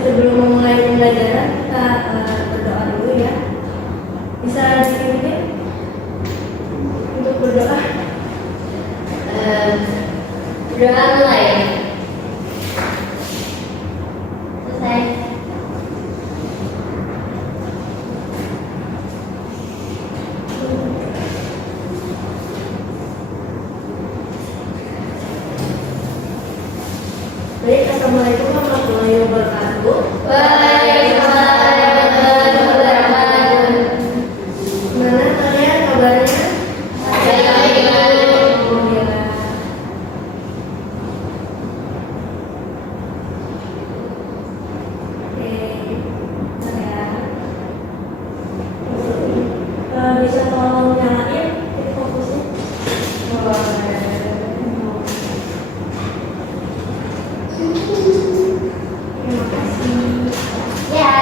Sebelum memulai pembelajaran, kita berdoa dulu ya. Bisa dipimpin untuk berdoa. Berdoa mulai. Selesai. Baik, assalamualaikum warahmatullahi wabarakatuh. Waalaikumsalam warahmatullahi wabarakatuh. Gimana kalian kabarnya? Baik. Alhamdulillah. Oke, saya bisa tolong nyalain fokusnya? Terima kasih. Ya.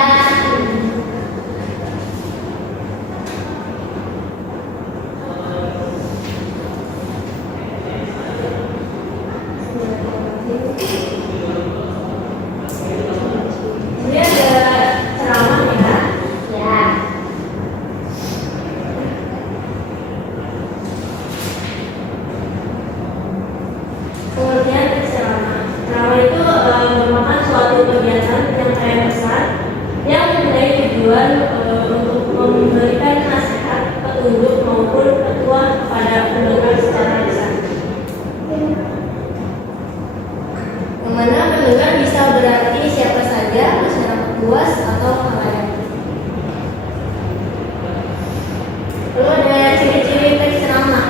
Ini ada ceramah ya. Ya. Pengertian dari ceramah. Ceramah itu merupakan suatu kegiatan yang kaya besar yang mempunyai tujuan untuk memberikan nasihat, petunjuk maupun petuah kepada pendengar secara lisan. Yang mana pendengar bisa berarti siapa saja, masyarakat luas atau khalayak. Lalu ada ciri-ciri teks ceramah.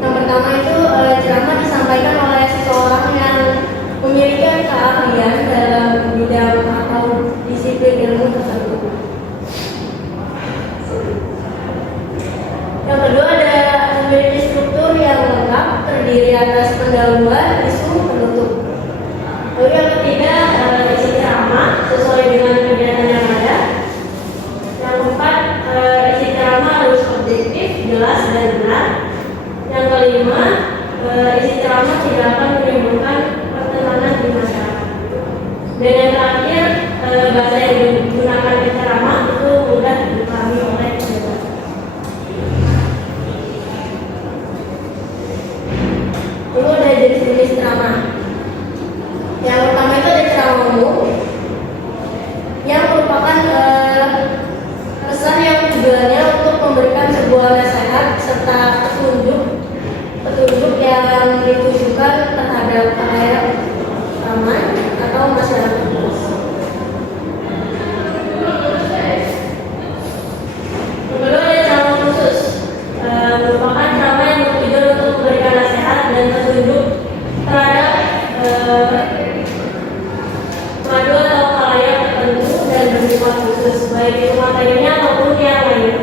Yang pertama itu ceramah disampaikan oleh seseorang yang memiliki keahlian dalam bidang atau disiplin ilmu tertentu. Yang kedua ada memiliki struktur yang lengkap terdiri atas pendahuluan, isu, penutup. Lalu yang ketiga isi ceramah sesuai dengan kegiatan yang ada. Yang keempat isi ceramah harus objektif, jelas dan benar. Yang kelima, isi ceramah tidak akan menimbulkan pertentangan di masyarakat. Dan yang terakhir, bahasa yang digunakan di ceramah itu mudah dipahami oleh pendengar. Lalu ada jenis-jenis ceramah. Yang pertama itu ada ceramah umum, yang merupakan pesan yang tujuannya untuk memberikan sebuah nasihat serta petunjuk yang ditujukan terhadap khalayak ramai atau masyarakat luas. Yang kedua ada ceramah khusus, merupakan ceramah yang bertujuan untuk memberikan nasihat dan petunjuk terhadap padu atau khalayak tertentu dan bersifat khusus, baik itu materinya ataupun yang lain.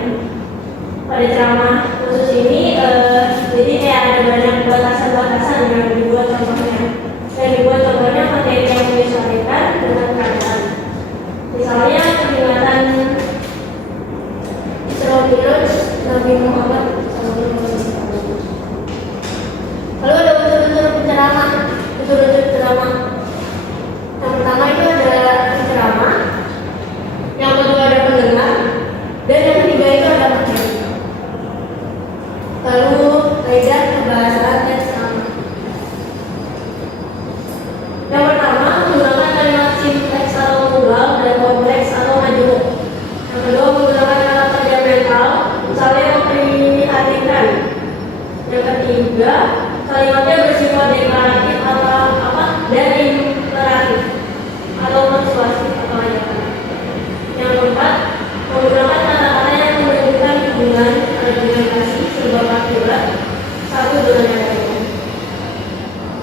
Pada ceramah khusus ini, jadi kayak ada banyak batasan-batasan yang dibuat contohnya. Dan dibuat contohnya materi yang menyesuaikan dengan keadaan. Misalnya peringatan Isra Mi'raj Nabi Muhammad SAW. Lalu ada unsur-unsur penceramah. Yang pertama itu ada penceramah, yang kedua ada pendengar, dan yang ketiga itu ada materi. Lalu kaidah kebahasaan teks ceramah. Yang pertama menggunakan kalimat simpleks atau plural dan kompleks atau majemuk. Yang kedua menggunakan kata kerja mental, misalnya memprihatinkan. Yang ketiga kalimatnya bersifat deklaratif atau dan imperatif atau persuasif atau ajakan. Yang keempat menggunakan kata-kata yang menunjukkan hubungan argumentasi sebab akibat satu dengan yang lain.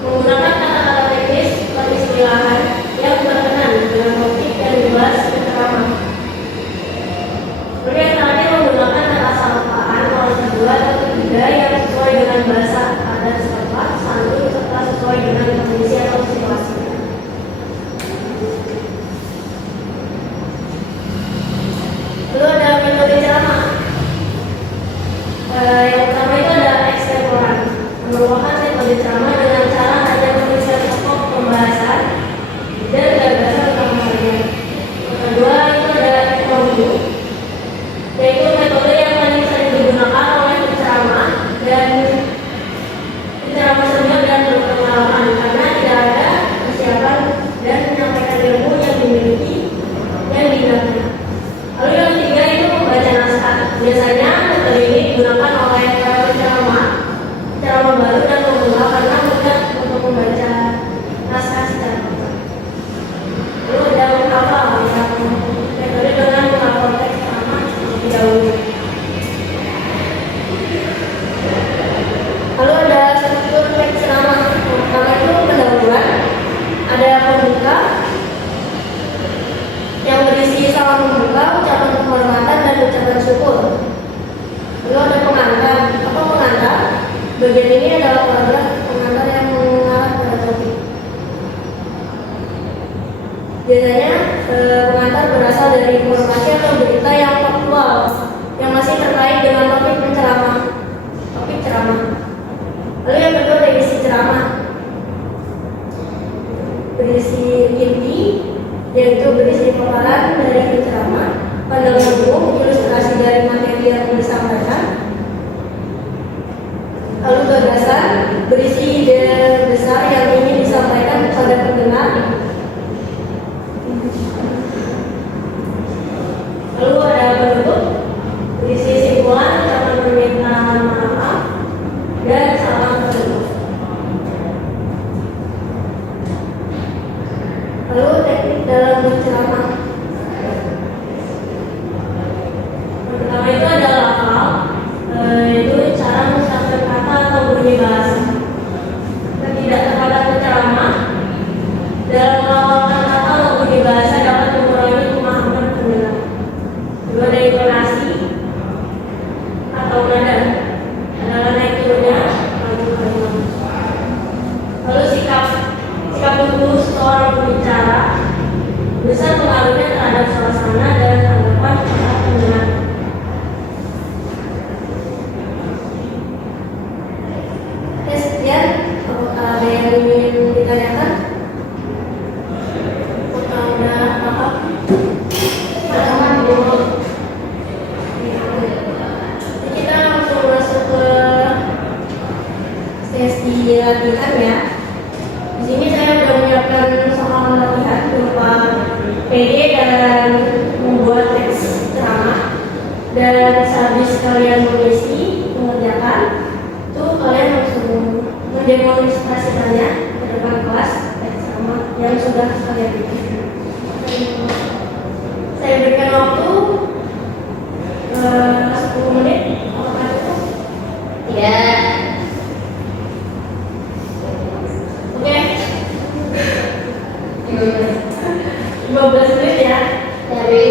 Menggunakan kata-kata teknis Biasanya pengantar berasal dari informasi atau berita yang faktual yang masih terkait dengan topik ceramah. Lalu yang kedua dari isi ceramah. Berisi inti, yaitu berisi paparan dari penceramah, pandangan umum, ilustrasi dari materi yang disampaikan. Lalu gagasan, berisi ide besar yang ingin disampaikan kepada pendengar. Lalu ada penutup, berisi simpulan, ucapan permintaan maaf, dan salam penutup. Lalu teknik dalam berceramah. Yang pertama itu adalah lafal, yaitu cara mengucapkan kata atau bunyi bahasa. Tidak terkadang penceramah dalam melafalkan kata atau bunyi bahasa dapat mengurangi pemahaman pendengar. Kedua ada intonasi atau nada adalah naik turunnya maju kalimat. Lalu sikap tubuh seorang pembicara besar pengaruhnya terhadap suasana dan tanggapan para pendengar. Oke, sekian. Apakah ada yang ingin ditanyakan? Apakah udah paham? Paham dulu. Kita langsung masuk ke sesi latihan ya. Di sini saya sudah menyiapkan soal latihan berupa PD dan membuat teks ceramah. Dan sehabis kalian mengisi, mengerjakan, itu kalian langsung mendemonstrasikannya ke depan kelas teks ceramah yang sudah kalian bikin. Saya berikan waktu 10 menit. Apakah cukup? Ya. Oke. 15 menit ya. Dari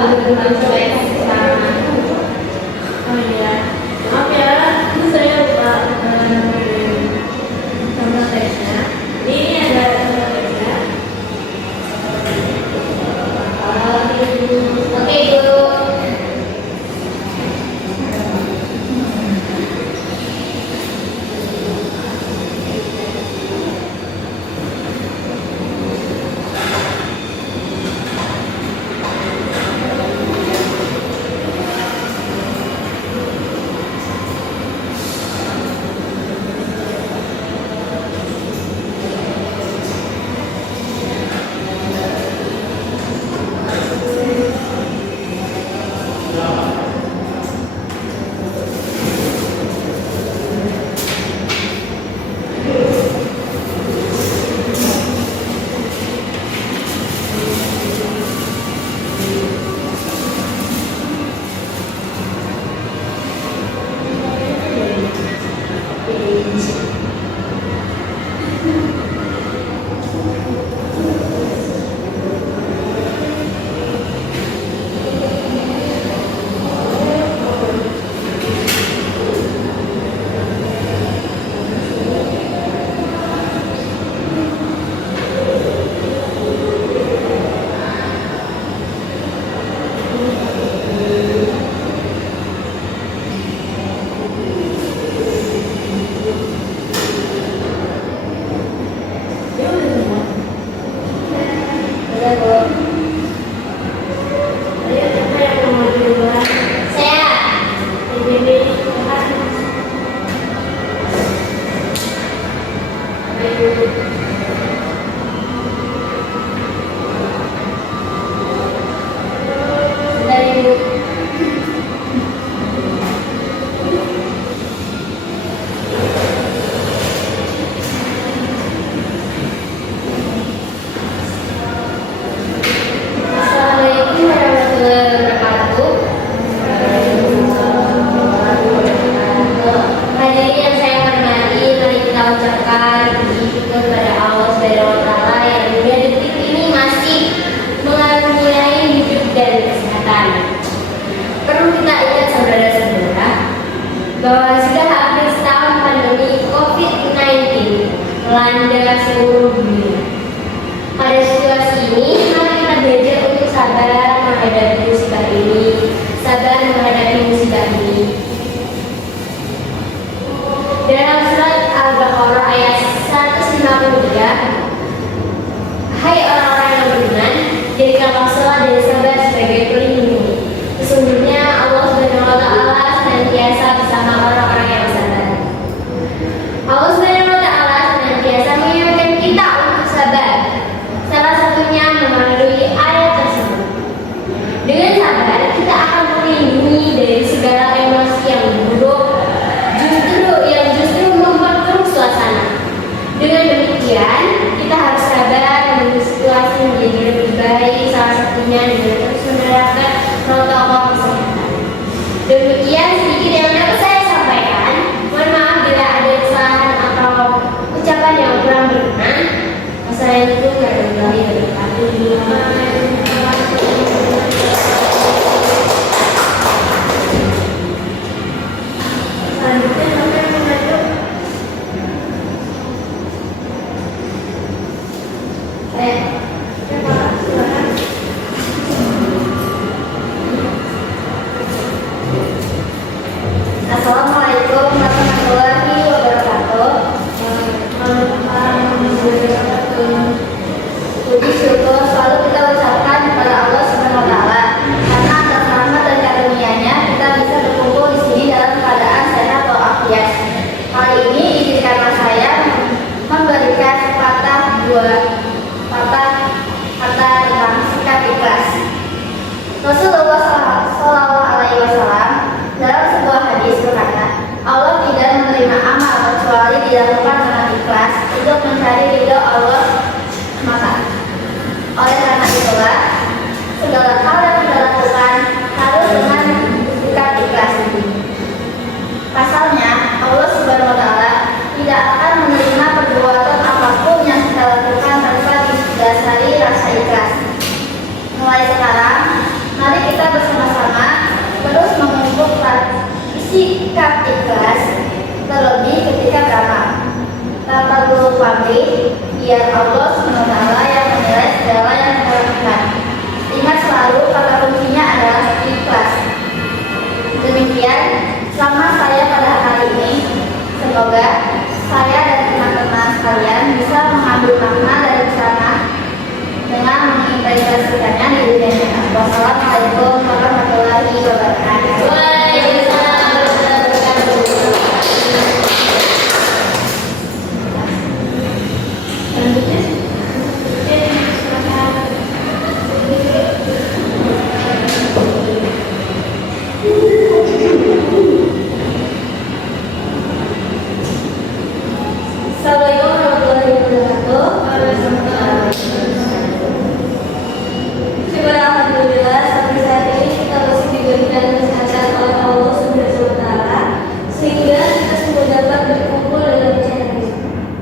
baik sekarang. Oh iya, maaf ya, ini saya lupa contoh teksnya. Ini ada contoh teksnya. Oke, Guru. Mari kita bersama-sama terus memupuk sikap ikhlas, terlebih ketika beramal. Tanpa buruk pamrih, biar Allah SWT yang menilai segala yang kita lakukan. Ingat selalu kata kuncinya adalah ikhlas. Demikian selama saya pada hari ini, semoga saya dan teman-teman sekalian bisa mengambil makna dari sana dengan mengintegrasikannya di dunia nyata. Wassalamualaikum warahmatullahi wabarakatuh. Selanjutnya, Assalamualaikum warahmatullahi wabarakatuh. Syukur alhamdulillah sampai saat ini kita masih diberikan kesehatan oleh Allah Subhanahu wa taala sehingga kita semua dapat berkumpul dalam channel ini.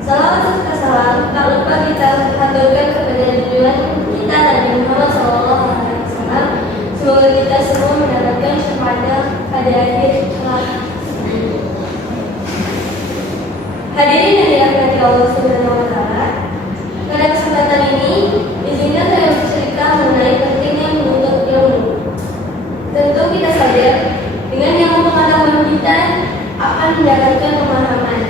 Salawat serta salam tak lupa kita haturkan kepada junjungan kita Nabi Muhammad SAW. Semoga kita semua mendapatkan syafaatnya pada akhir kelak. Hadirin yang dirahmati Allah Subhanahu wa taala, pada kesempatan ini izinkan saya bercerita mengenai pentingnya menuntut ilmu. Tentu kita sadar dengan yang pengetahuan kita akan mendapatkan pemahaman.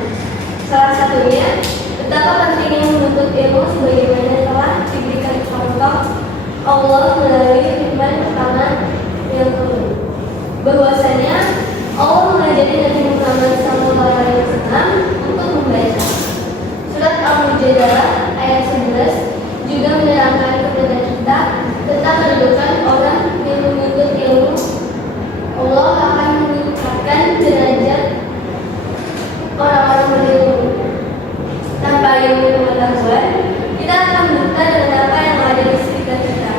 Salah satunya betapa pentingnya menuntut ilmu sebagaimana telah diberikan contoh Allah melalui firman pertama yang kedua, bahwasanya Allah mengajari Nabi Muhammad SAW untuk membaca. Surat Al-Mujadalah ayat 11 juga menerangkan kepada kita tentang kedudukan orang yang menuntut ilmu. Allah akan meningkatkan derajat orang-orang berilmu. Tanpa ilmu pengetahuan, kita akan buta dengan apa yang ada di sekitar kita.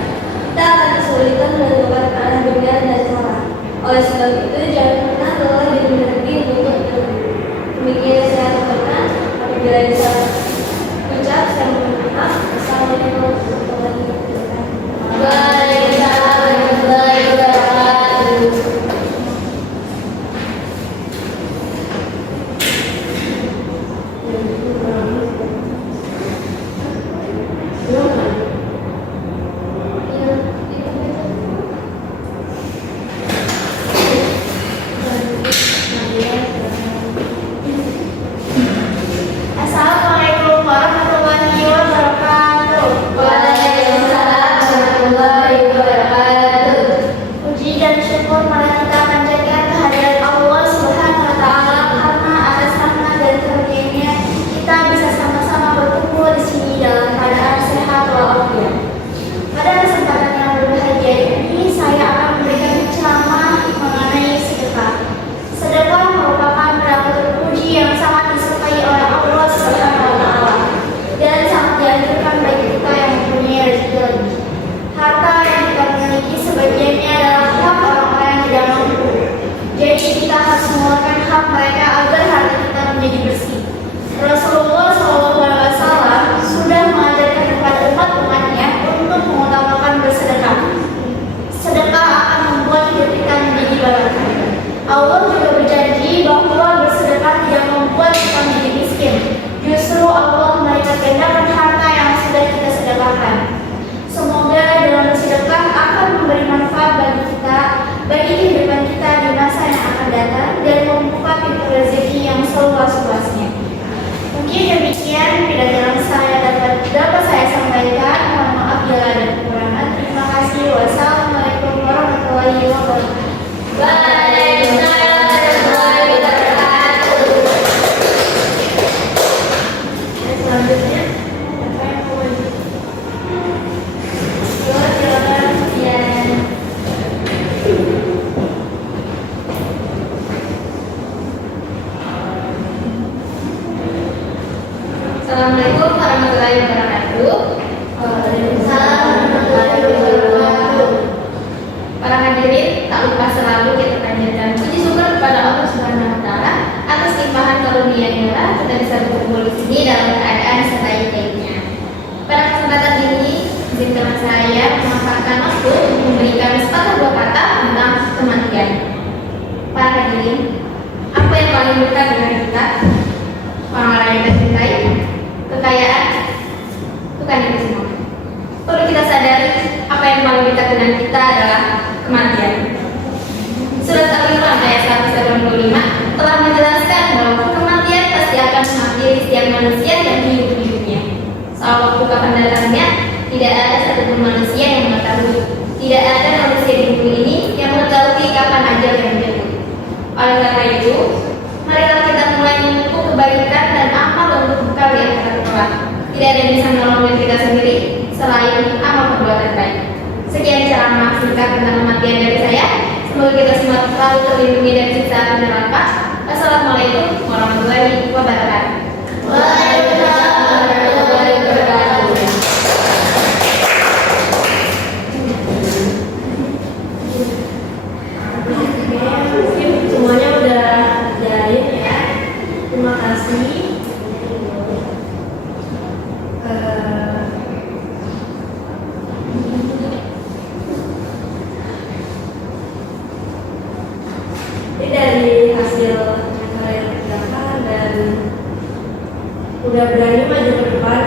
paling dekat dengan kita, orang-orang yang kita cintai, kekayaan, bukan itu semua. Perlu kita sadari apa yang paling dekat dengan kita adalah kematian. Surat Al-Imran ayat 185 telah menjelaskan bahwa kematian pasti akan menghampiri setiap manusia yang hidup di dunia. Soal waktu kapan datangnya, tidak ada satupun manusia yang mengetahui. Tidak ada manusia di bumi ini yang mengetahui kapan ajal yang menjemput. Oleh karena itu, marilah kita mulai menempuh kebaikan dan amal untuk bekal yang akan kelak. Tidak ada yang bisa menolong diri kita sendiri selain amal perbuatan baik. Sekian ceramah singkat tentang kematian dari saya. Semoga kita semua selalu terlindungi dari siksa api neraka. Assalamualaikum warahmatullahi wabarakatuh. Waalaikumsalam warahmatullahi wabarakatuh. Mungkin semuanya udah jahit ya. Terima kasih. Ini dari hasil yang kalian kerjakan dan udah berani maju ke depan,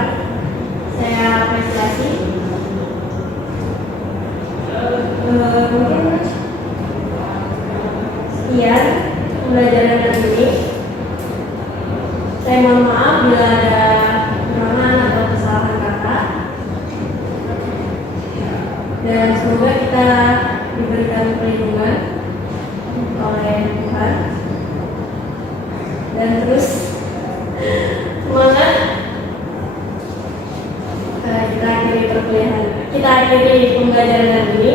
saya apresiasi. Mungkin sekian pembelajaran hari ini. Saya mohon maaf bila ada kekurangan atau kesalahan kata. Dan semoga kita diberikan perlindungan oleh Tuhan. Dan terus semangat. Kita akhiri pembelajaran hari ini.